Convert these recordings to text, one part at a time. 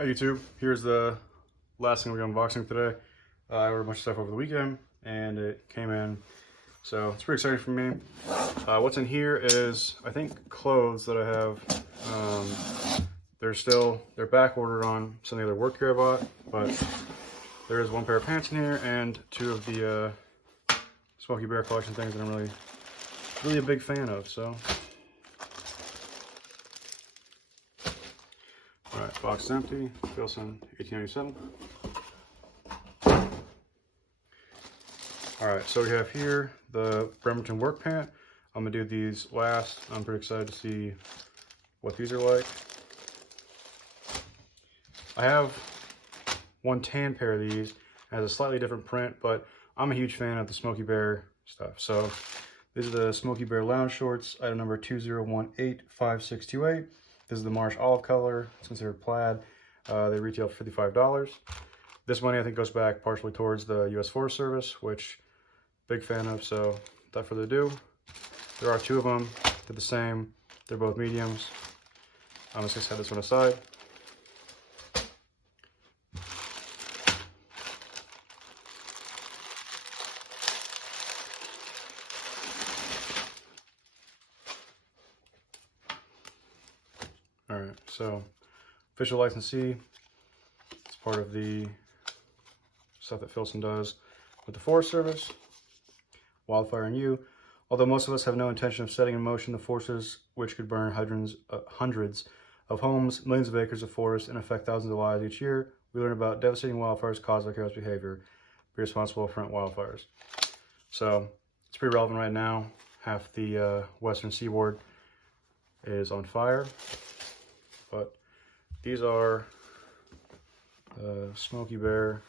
Hi YouTube, here's the last thing we're unboxing today. I ordered a bunch of stuff over the weekend and it came in, so it's pretty exciting for me. What's in here is, I think, clothes that I have. They're back ordered on some of the other workwear I bought, but there is one pair of pants in here and two of the Smokey Bear collection things that I'm really a big fan of, so. Alright, box is empty. Filson 1897. Alright, so we have here the Bremerton Work Pant. I'm going to do these last. I'm pretty excited to see what these are like. I have one tan pair of these. It has a slightly different print, but I'm a huge fan of the Smokey Bear stuff. So these are the Smokey Bear lounge shorts, item number 20185628. This is the Marsh olive color. It's considered plaid. They retail for $55. This money I think goes back partially towards the US Forest Service, which big fan of. So without further ado, there are two of them. They're the same. They're both mediums. I'm just gonna set this one aside. Alright, so official licensee. It's part of the stuff that Filson does with the Forest Service. Wildfire and you. Although most of us have no intention of setting in motion the forces which could burn hundreds of homes, millions of acres of forest, and affect thousands of lives each year, we learn about devastating wildfires caused by careless behavior. Be responsible for wildfires. So it's pretty relevant right now. Half the western seaboard is on fire. But these are Smokey Bear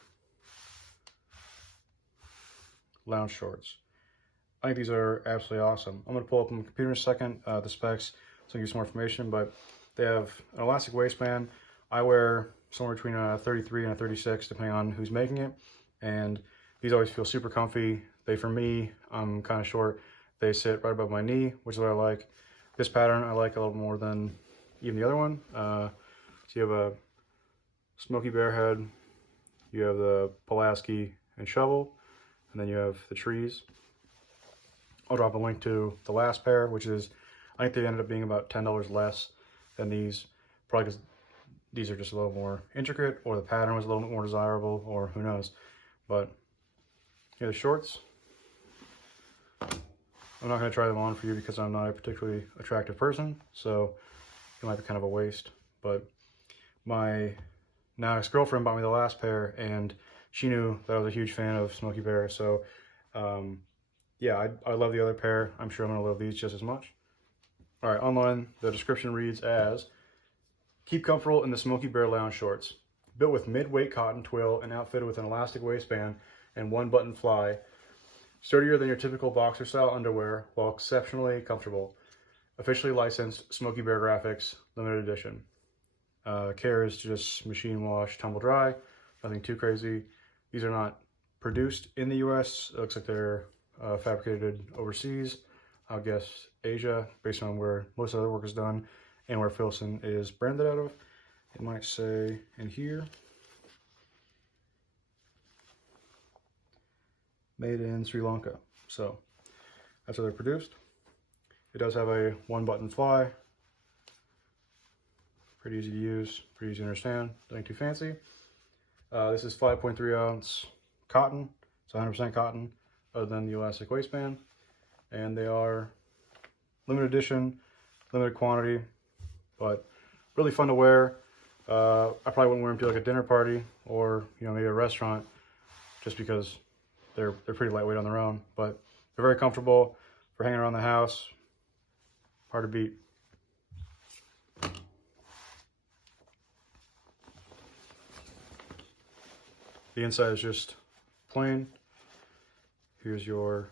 lounge shorts. I think these are absolutely awesome. I'm going to pull up on the computer in a second, the specs, so I can give you some more information, but they have an elastic waistband. I wear somewhere between a 33 and a 36, depending on who's making it, and these always feel super comfy. For me, I'm kind of short. They sit right above my knee, which is what I like. This pattern I like a little more than even the other one. So you have a Smokey Bear head, you have the Pulaski and shovel, and then you have the trees. I'll drop a link to the last pair, which is, I think they ended up being about $10 less than these, probably because these are just a little more intricate, or the pattern was a little bit more desirable, or who knows. But here are the shorts. I'm not going to try them on for you because I'm not a particularly attractive person, so it might be kind of a waste. But my now ex-girlfriend bought me the last pair, and she knew that I was a huge fan of Smokey Bear. So yeah, I love the other pair. I'm sure I'm going to love these just as much. All right, online, the description reads as, keep comfortable in the Smokey Bear lounge shorts. Built with mid-weight cotton twill and outfitted with an elastic waistband and one-button fly. Sturdier than your typical boxer-style underwear, while exceptionally comfortable. Officially licensed Smokey Bear Graphics, limited edition. Care is just machine wash, tumble dry, nothing too crazy. These are not produced in the US. It looks like they're fabricated overseas. I'll guess Asia, based on where most of the work is done and where Filson is branded out of. It might say in here, made in Sri Lanka. So that's how they're produced. It does have a one-button fly. Pretty easy to use, pretty easy to understand, nothing too fancy. This is 5.3 ounce cotton. It's 100% cotton, other than the elastic waistband. And they are limited edition, limited quantity, but really fun to wear. I probably wouldn't wear them to like a dinner party or maybe a restaurant, just because they're pretty lightweight on their own. But they're very comfortable for hanging around the house. Hard to beat. The inside is just plain. Here's your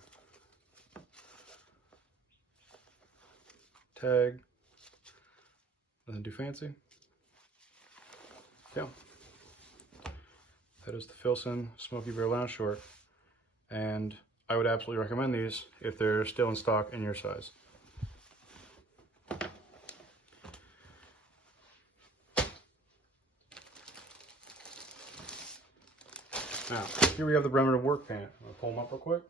tag. Nothing too fancy. Yeah. That is the Filson Smokey Bear Lounge Short. And I would absolutely recommend these if they're still in stock in your size. Now, here we have the Bremerton Work Pant. I'm going to pull them up real quick.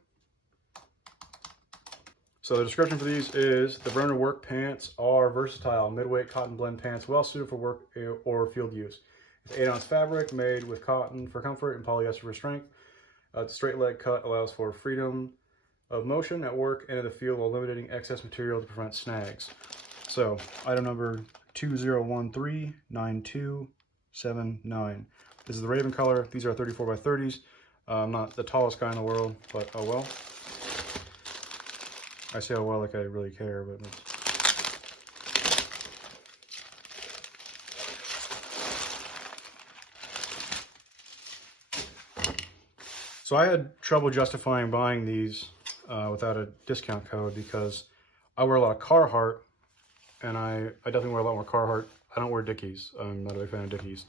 So the description for these is, the Bremerton Work Pants are versatile, midweight cotton blend pants, well suited for work or field use. It's 8-ounce fabric made with cotton for comfort and polyester for strength. The straight leg cut allows for freedom of motion at work and in the field while eliminating excess material to prevent snags. So, item number 20139279. This is the Raven color. These are 34 by 30s. I'm not the tallest guy in the world, but oh well. I say oh well like I really care, but so I had trouble justifying buying these without a discount code because I wear a lot of Carhartt, and I definitely wear a lot more Carhartt. I don't wear Dickies. I'm not a big fan of Dickies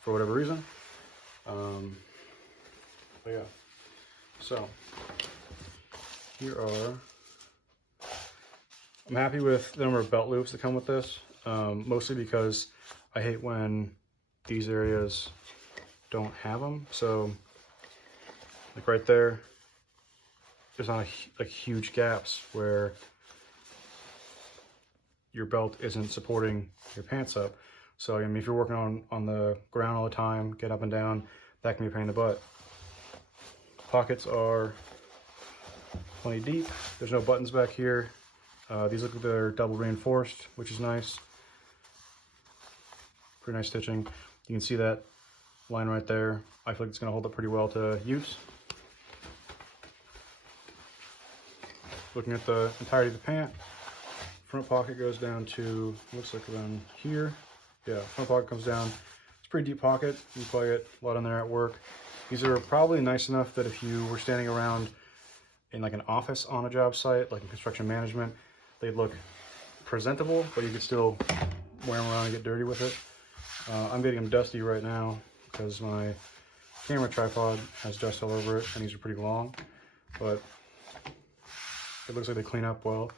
for whatever reason. But yeah, so here are, I'm happy with the number of belt loops that come with this, mostly because I hate when these areas don't have them. So like right there, there's not like huge gaps where your belt isn't supporting your pants up. So I mean, if you're working on the ground all the time, get up and down, that can be a pain in the butt. Pockets are plenty deep. There's no buttons back here. These look like they're double reinforced, which is nice. Pretty nice stitching. You can see that line right there. I feel like it's going to hold up pretty well to use. Looking at the entirety of the pant, front pocket goes down to, looks like around here. Yeah, front pocket comes down. It's a pretty deep pocket. You can probably get a lot in there at work. These are probably nice enough that if you were standing around in like an office on a job site, like in construction management, they'd look presentable, but you could still wear them around and get dirty with it. I'm getting them dusty right now because my camera tripod has dust all over it, and these are pretty long, but it looks like they clean up well.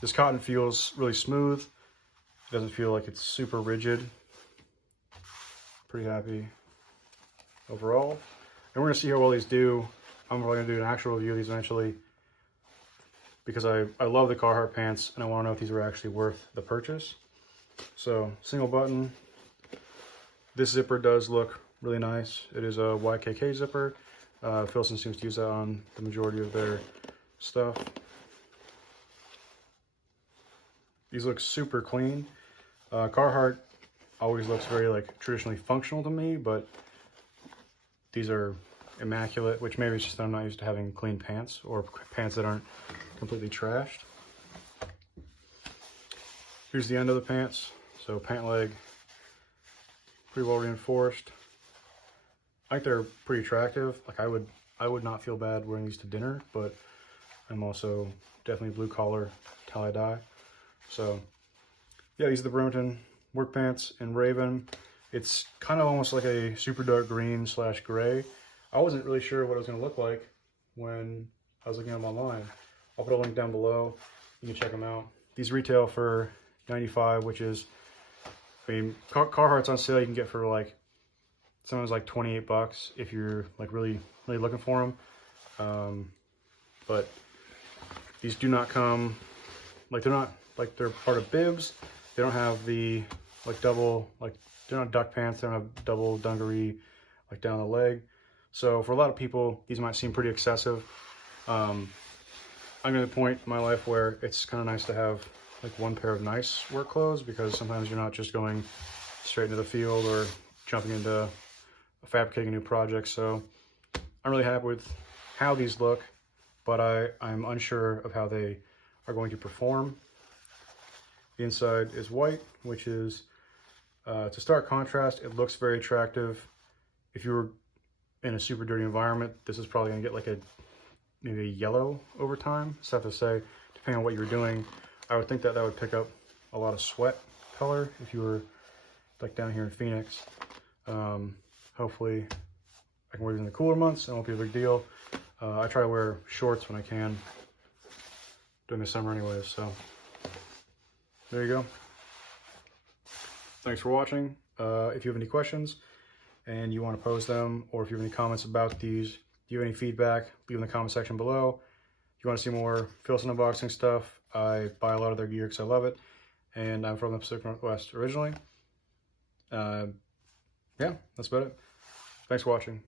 This cotton feels really smooth. It doesn't feel like it's super rigid. Pretty happy overall. And we're gonna see how well these do. I'm probably gonna do an actual review of these eventually because I love the Carhartt pants and I wanna know if these were actually worth the purchase. So, single button. This zipper does look really nice. It is a YKK zipper. Filson seems to use that on the majority of their stuff. These look super clean. Carhartt always looks very like traditionally functional to me, but these are immaculate, which maybe it's just that I'm not used to having clean pants or pants that aren't completely trashed. Here's the end of the pants. So pant leg, pretty well reinforced. I think they're pretty attractive. Like I would not feel bad wearing these to dinner, but I'm also definitely blue collar tie dye. So yeah, these are the Bremerton Work Pants in Raven. It's kind of almost like a super dark green / gray. I wasn't really sure what it was going to look like when I was looking at them online. I'll put a link down below. You can check them out. These retail for $95, which is, I mean, Carhartt's on sale. You can get for like, sometimes like 28 bucks if you're like really looking for them. But these do not come, like they're not, like they're part of bibs. They don't have the like double, like they're not duck pants. They don't have double dungaree like down the leg. So for a lot of people, these might seem pretty excessive. I'm at a point in my life where it's kind of nice to have like one pair of nice work clothes, because sometimes you're not just going straight into the field or jumping into fabricating a new project. So I'm really happy with how these look, but I'm unsure of how they are going to perform. The inside is white, which is, to stark contrast, it looks very attractive. If you were in a super dirty environment, this is probably gonna get like maybe a yellow over time. It's tough to say, depending on what you're doing. I would think that would pick up a lot of sweat color if you were like down here in Phoenix. Hopefully I can wear these in the cooler months, and it won't be a big deal. I try to wear shorts when I can during the summer anyways, so there you go. Thanks for watching. If you have any questions, and you want to post them, or if you have any comments about these, if you have any feedback, leave in the comment section below. If you want to see more Filson unboxing stuff, I buy a lot of their gear because I love it, and I'm from the Pacific Northwest originally. Yeah, that's about it. Thanks for watching.